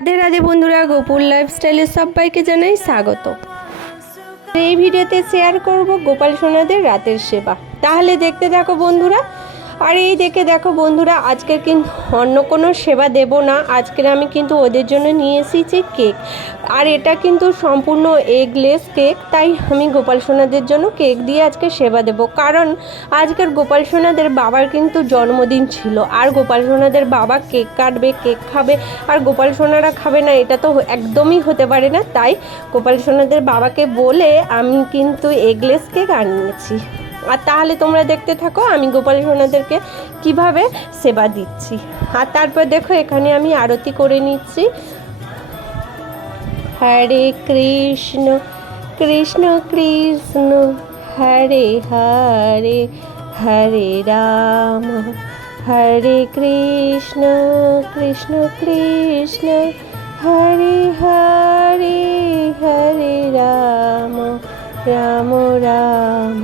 রাধে রাধে বন্ধুরা, গোপুর লাইফস্টাইলে সবাইকে জানাই স্বাগত। এই ভিডিওতে শেয়ার করব গোপাল সোনাদের রাতের সেবা। তাহলে দেখতে থাকো বন্ধুরা। আর এই দেখো বন্ধুরা, আজকের কিন্তু অন্য কোনো সেবা দেব না। আজকের আমি কিন্তু ওদের জন্য নিয়ে এসেছি কেক। আর এটা কিন্তু সম্পূর্ণ এগলেস কেক, তাই আমি গোপাল সোনাদের জন্য কেক দিয়ে আজকে সেবা দেব। কারণ আজকের গোপাল সোনাদের বাবার কিন্তু জন্মদিন ছিল, আর গোপাল সোনাদের বাবা কেক কাটবে, কেক খাবে, আর গোপাল সোনারা খাবে না, এটা তো একদমই হতে পারে না। তাই গোপাল সোনাদের বাবাকে বলে আমি কিন্তু এগলেস কেক আনিয়েছি। আর তাহলে তোমরা দেখতে থাকো আমি গোপাল সোনাদেরকে কিভাবে সেবা দিচ্ছি। আর তারপর দেখো এখানে আমি আরতি করে নিচ্ছি। হরে কৃষ্ণ কৃষ্ণ কৃষ্ণ হরে হরে, হরে রাম হরে কৃষ্ণ কৃষ্ণ কৃষ্ণ হরে হরে, হরে রাম রাম রাম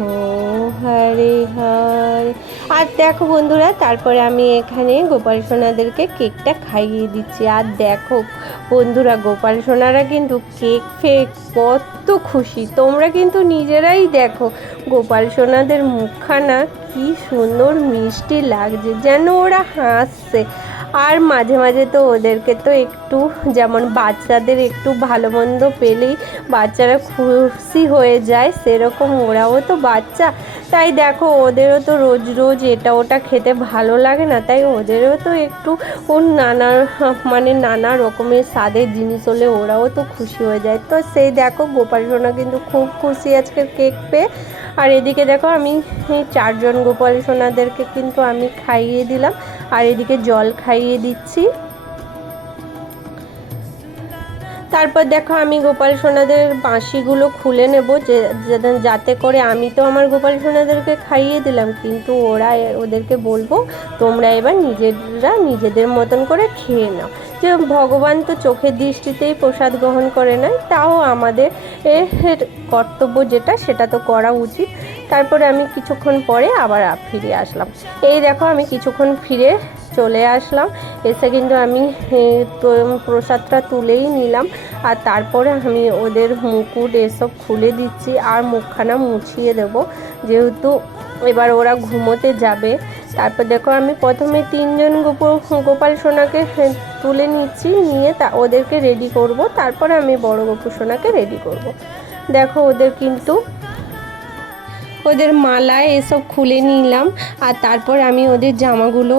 হরে হরে। আর দেখো বন্ধুরা, তারপরে আমি এখানে গোপাল সোনাদেরকে কেকটা খাইয়ে দিচ্ছি। আর দেখো বন্ধুরা, গোপাল সোনারা কিন্তু কেক ফেক কত খুশি। তোমরা কিন্তু নিজেরাই দেখো গোপাল সোনাদের মুখখানা কি সুন্দর মিষ্টি লাগছে, যেন ওরা হাসছে। আর মাঝে মাঝে তো ওদেরকে তো একটু, যেমন বাচ্চাদের একটু ভালো মন্দ পেলেই বাচ্চারা খুশি হয়ে যায়, সেরকম ওরাও তো বাচ্চা। তাই দেখো ওদেরও তো রোজ রোজ এটা ওটা খেতে ভালো লাগে না, তাই ওদেরও তো একটু নানা রকমের স্বাদের জিনিস হলে ওরাও তো খুশি হয়ে যায়। তো সেই দেখো গোপাল সোনা কিন্তু খুব খুশি আজকের কেক পেয়ে। আর এদিকে দেখো আমি 4 জন গোপাল সোনাদেরকে কিন্তু আমি খাইয়ে দিলাম, আর এদিকে জল খাইয়ে দিচ্ছি। তারপর দেখো আমি গোপাল সোনাদের বাঁশিগুলো খুলে নেব, যাতে করে, আমি তো আমার গোপাল সোনাদেরকে খাইয়ে দিলাম, কিন্তু ওদেরকে বলবো তোমরা এবার নিজেদের মতন করে খেয়ে নাও। যে ভগবান তো চোখের দৃষ্টিতেই প্রসাদ গ্রহণ করে নেয়, তাও আমাদের কর্তব্য যেটা সেটা তো করা উচিত। তারপরে আমি কিছুক্ষণ পরে আবার ফিরে আসলাম। এই দেখো আমি কিছুক্ষণ ফিরে চলে আসলাম, এসে কিন্তু আমি প্রসাদটা তুলেই নিলাম। আর তারপরে আমি ওদের মুকুট এসব খুলে দিচ্ছি, আর মুখখানা মুছিয়ে দেব, যেহেতু এবার ওরা ঘুমোতে যাবে। তারপর দেখো আমি প্রথমে 3 জন গোপাল সোনাকে তুলে নিচ্ছি, নিয়ে ওদেরকে রেডি করব। তারপরে আমি বড় গোপাল সোনাকে রেডি করব। দেখো ওদের মালা এসব খুলে নিলাম। আর তারপর আমি ওদের জামাগুলো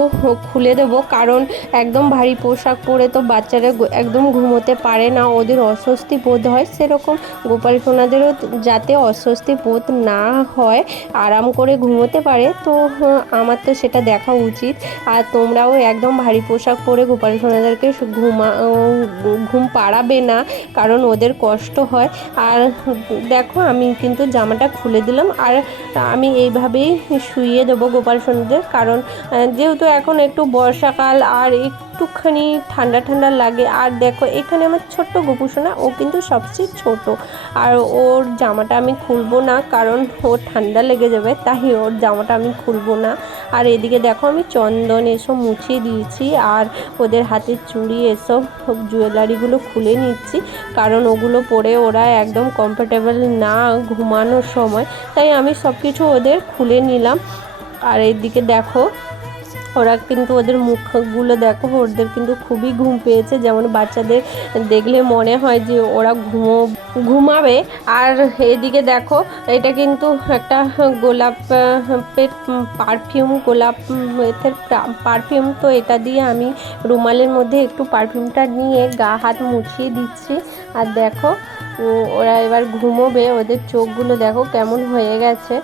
খুলে দেব, কারণ একদম ভারী পোশাক পরে তো বাচ্চারা একদম ঘুমোতে পারে না, ওদের অস্বস্তি বোধ হয়। সেরকম গোপাল সোনাদেরও যাতে অস্বস্তি বোধ না হয়, আরাম করে ঘুমোতে পারে, তো আমার তো সেটা দেখা উচিত। আর তোমরাও একদম ভারী পোশাক পরে গোপাল সোনাদেরকে ঘুম পাড়াবে না, কারণ ওদের কষ্ট হয়। আর দেখো আমি কিন্তু জামাটা খুলে দিলাম, আর আমি এইভাবেই শুইয়ে দেবো গোপাল সোনাদের। কারণ যেহেতু এখন একটু বর্ষাকাল, আর একটুখানি ঠান্ডা ঠান্ডা লাগে। আর দেখো এখানে আমার ছোট্ট গোপু সোনা, ও কিন্তু সবচেয়ে ছোট, আর ওর জামাটা আমি খুলবো না, কারণ ওর ঠান্ডা লেগে যাবে, তাই ওর জামাটা আমি খুলবো না। আর এদিকে দেখো আমি চন্দন এসব মুছিয়ে দিয়েছি, আর ওদের হাতের চুড়ি এসব জুয়েলারিগুলো খুলে নিচ্ছি, কারণ ওগুলো পরে ওরা একদম কমফোর্টেবল না ঘুমানোর সময়, তাই আমি সব কিছু ওদের খুলে নিলাম। আর এইদিকে দেখো ওরা কিন্তু, ওদের মুখগুলো দেখো, ওদের কিন্তু খুবই ঘুম পেয়েছে, যেমন বাচ্চাদের দেখলে মনে হয় যে ওরা ঘুমাবে। আর এদিকে দেখো এটা কিন্তু একটা গোলাপের পারফিউম, গোলাপের পারফিউম, তো এটা দিয়ে আমি রুমালের মধ্যে একটু পারফিউমটা নিয়ে গা হাত মুছিয়ে দিচ্ছি। আর দেখো ওরা এবার ঘুমোবে, ওদের চোখগুলো দেখো কেমন হয়ে গেছে।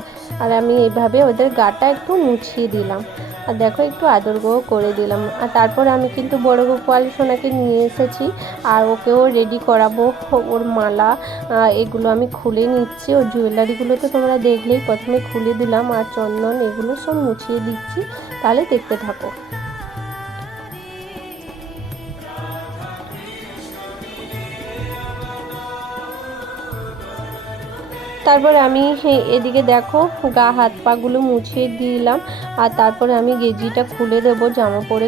আর আমি এইভাবে ওদের গাটা একটু মুছিয়ে দিলাম, আর দেখো একটু আদরও করে দিলাম। আর তারপর আমি কিন্তু বড় গোপাল সোনাকে নিয়ে এসেছি, আর ওকেও রেডি করাবো। ওর মালা এগুলো আমি খুলে নিচ্ছি, ওর জুয়েলারিগুলো তো তোমরা দেখলেই, প্রথমে খুলে দিলাম, আর চন্দন এগুলো সব মুছিয়ে দিচ্ছি। তাহলে দেখতে থাকো। তারপরে আমি এদিকে দেখো গা হাত পাগুলো মুছিয়ে দিলাম, আর তারপরে আমি গেঞ্জিটা খুলে দেবো, জামা পরে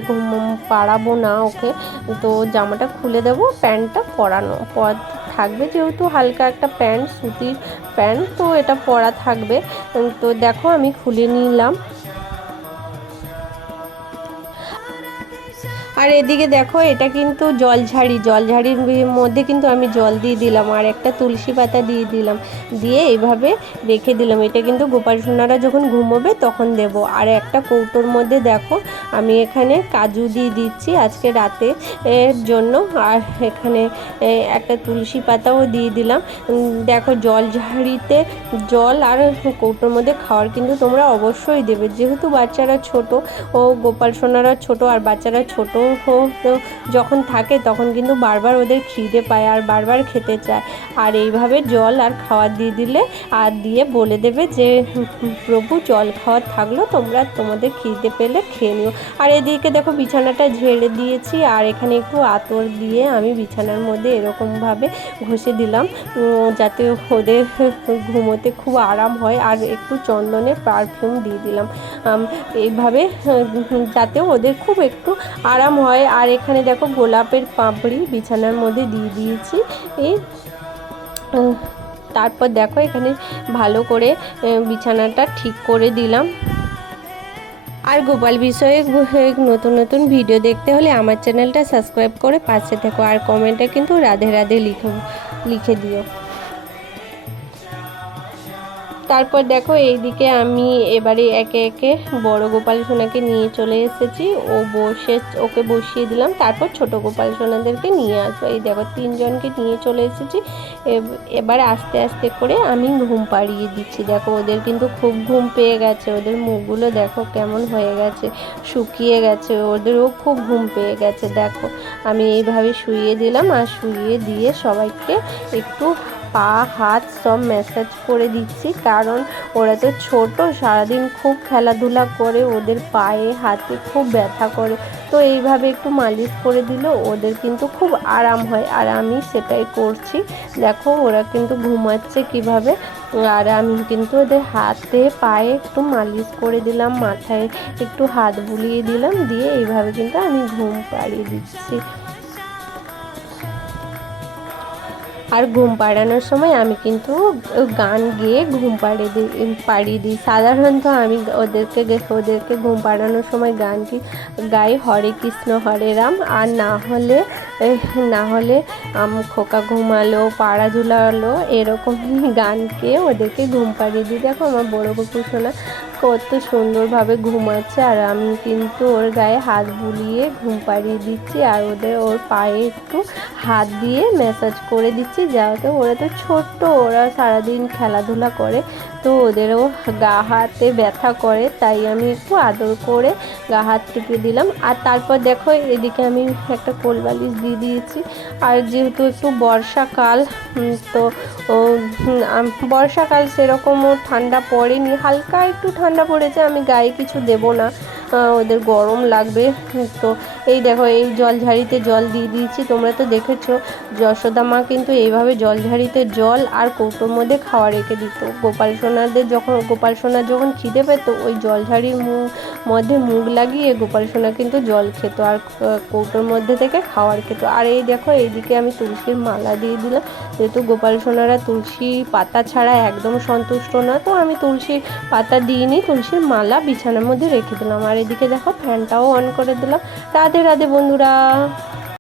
পাড়াবো না ওকে। তো জামাটা খুলে দেবো, প্যান্টটা পরানো থাকবে, যেহেতু হালকা একটা প্যান্ট, সুতির প্যান্ট, তো এটা পরা থাকবে। তো দেখো আমি খুলে নিলাম। আর এদিকে দেখো এটা কিন্তু জলঝাড়ির মধ্যে কিন্তু আমি জল দিয়ে দিলাম, আর একটা তুলসী পাতা দিয়ে দিলাম, দিয়ে এইভাবে রেখে দিলাম। এটা কিন্তু গোপাল সোনারা যখন ঘুমোবে তখন দেব। আর একটা কৌটোর মধ্যে দেখো আমি এখানে কাজু দিয়ে দিচ্ছি আজকে রাতে এর জন্য, আর এখানে একটা তুলসী পাতাও দিয়ে দিলাম। দেখো জলঝাড়িতে জল আর কৌটোর মধ্যে খাওয়ার কিন্তু তোমরা অবশ্যই দেবে, যেহেতু বাচ্চারা ছোট ও গোপাল সোনারা ছোট, আর বাচ্চারা ছোট যখন থাকে তখন কিন্তু বারবার ওদের খিদে পায় আর বারবার খেতে চায়। আর এইভাবে জল আর খাওয়ার দিয়ে দিলে, আর দিয়ে বলে দেবে যে প্রভু জল খাওয়ার থাকলো, তোমরা তোমাদের খিদে পেলে খেয়ে নিও। আর এদিকে দেখো বিছানাটা ঝেড়ে দিয়েছি, আর এখানে একটু আতর দিয়ে আমি বিছানার মধ্যে এরকমভাবে ঘষে দিলাম, যাতে ওদের ঘুমোতে খুব আরাম হয়। আর একটু চন্দনের পারফিউম দিয়ে দিলাম এইভাবে, যাতে ওদের খুব একটু আরাম হয়। আর এখানে দেখো গোলাপের পাপড়ি বিছানার মধ্যে দিয়ে দিয়েছি। তারপর দেখো এখানে ভালো করে বিছানাটা ঠিক করে দিলাম। আর গোপাল বিষয়ে নতুন নতুন ভিডিও দেখতে হলে আমার চ্যানেলটা সাবস্ক্রাইব করে পাশে থেকো, আর কমেন্টে কিন্তু রাধে রাধে লিখে দিও। তারপর দেখো এইদিকে আমি এবারে একে একে বড় গোপাল সোনাকে নিয়ে চলে এসেছি, ওকে বসিয়ে দিলাম। তারপর ছোট গোপাল সোনাদেরকে নিয়ে আসবো। এই দেখো তিনজনকে নিয়ে চলে এসেছি। এবার আস্তে আস্তে করে আমি ঘুম পাড়িয়ে দিচ্ছি। দেখো ওদের কিন্তু খুব ঘুম পেয়ে গেছে, ওদের মুখগুলো দেখো কেমন হয়ে গেছে, শুকিয়ে গেছে, ওদেরও খুব ঘুম পেয়ে গেছে। দেখো আমি এইভাবে শুইয়ে দিলাম, আর শুইয়ে দিয়ে সবাইকে একটু পা হাত সব ম্যাসাজ করে দিচ্ছি, কারণ ওরা তো ছোট, সারাদিন খুব খেলাধুলা করে, ওদের পায়ে হাতে খুব ব্যথা করে। তো এইভাবে একটু মালিশ করে দিলে ওদের কিন্তু খুব আরাম হয়, আর আমি সেটাই করছি। দেখো ওরা কিন্তু ঘুমাচ্ছে কিভাবে, আর আমি কিন্তু ওদের হাতে পায়ে একটু মালিশ করে দিলাম, মাথায় একটু হাত বুলিয়ে দিলাম, দিয়ে এইভাবে কিন্তু আমি ঘুম পাড়িয়ে দিচ্ছি। আর ঘুম পাড়ানোর সময় আমি কিন্তু গান গেয়ে ঘুম পাড়িয়ে দিই। সাধারণত আমি ওদেরকে ঘুম পাড়ানোর সময় গানটি গাই হরে কৃষ্ণ হরে রাম, আর না হলে খোকা ঘুমালো, পাড়া ঝুলালো, এরকম গানকে ওদেরকে ঘুম পাড়িয়ে দিই। দেখো আমার বড় কুকুর সোনা কত সুন্দরভাবে ঘুমাচ্ছে, আর আমি কিন্তু ওর গায়ে হাত বুলিয়ে ঘুম পাড়িয়ে দিচ্ছি, আর ওর পায়ে একটু হাত দিয়ে ম্যাসাজ করে দিচ্ছি, যাতে ওরা তো ছোট্ট, ওরা সারাদিন খেলাধুলা করে, তো ওদেরও গা হাতে ব্যথা করে, তাই আমি একটু আদর করে গা হাত টিপে দিলাম। আর তারপর দেখো এদিকে আমি একটা কোলবালিশ দিয়ে দিয়েছি। আর যেহেতু একটু বর্ষাকাল, তো বর্ষাকাল সেরকমও ঠান্ডা পড়েনি, হালকা একটু ঠান্ডা পড়েছে, আমি গায়ে কিছু দেবো না, ওদের গরম লাগবে। তো এই দেখো এই জলঝাড়িতে জল দিয়ে দিয়েছি। তোমরা তো দেখেছো যশোদা মা কিন্তু এইভাবে জলঝাড়িতে জল আর কৌটোর মধ্যে খাওয়া রেখে দিত। গোপাল সোনার যখন খিদে পেত, ওই জলঝাড়ির মধ্যে মুখ লাগিয়ে গোপাল সোনা কিন্তু জল খেত, আর কৌটোর মধ্যে থেকে খাওয়ার খেত। আর এই দেখো এইদিকে আমি তুলসীর মালা দিয়ে দিলাম, যেহেতু গোপাল সোনারা তুলসী পাতা ছাড়া একদম সন্তুষ্ট না, তো আমি তুলসীর পাতা দিইনি, তুলসীর মালা বিছানার মধ্যে রেখে দিলাম। আর এদিকে দেখো ফ্যানটাও অন করে দিলাম। রাধে রাধে বন্ধুরা।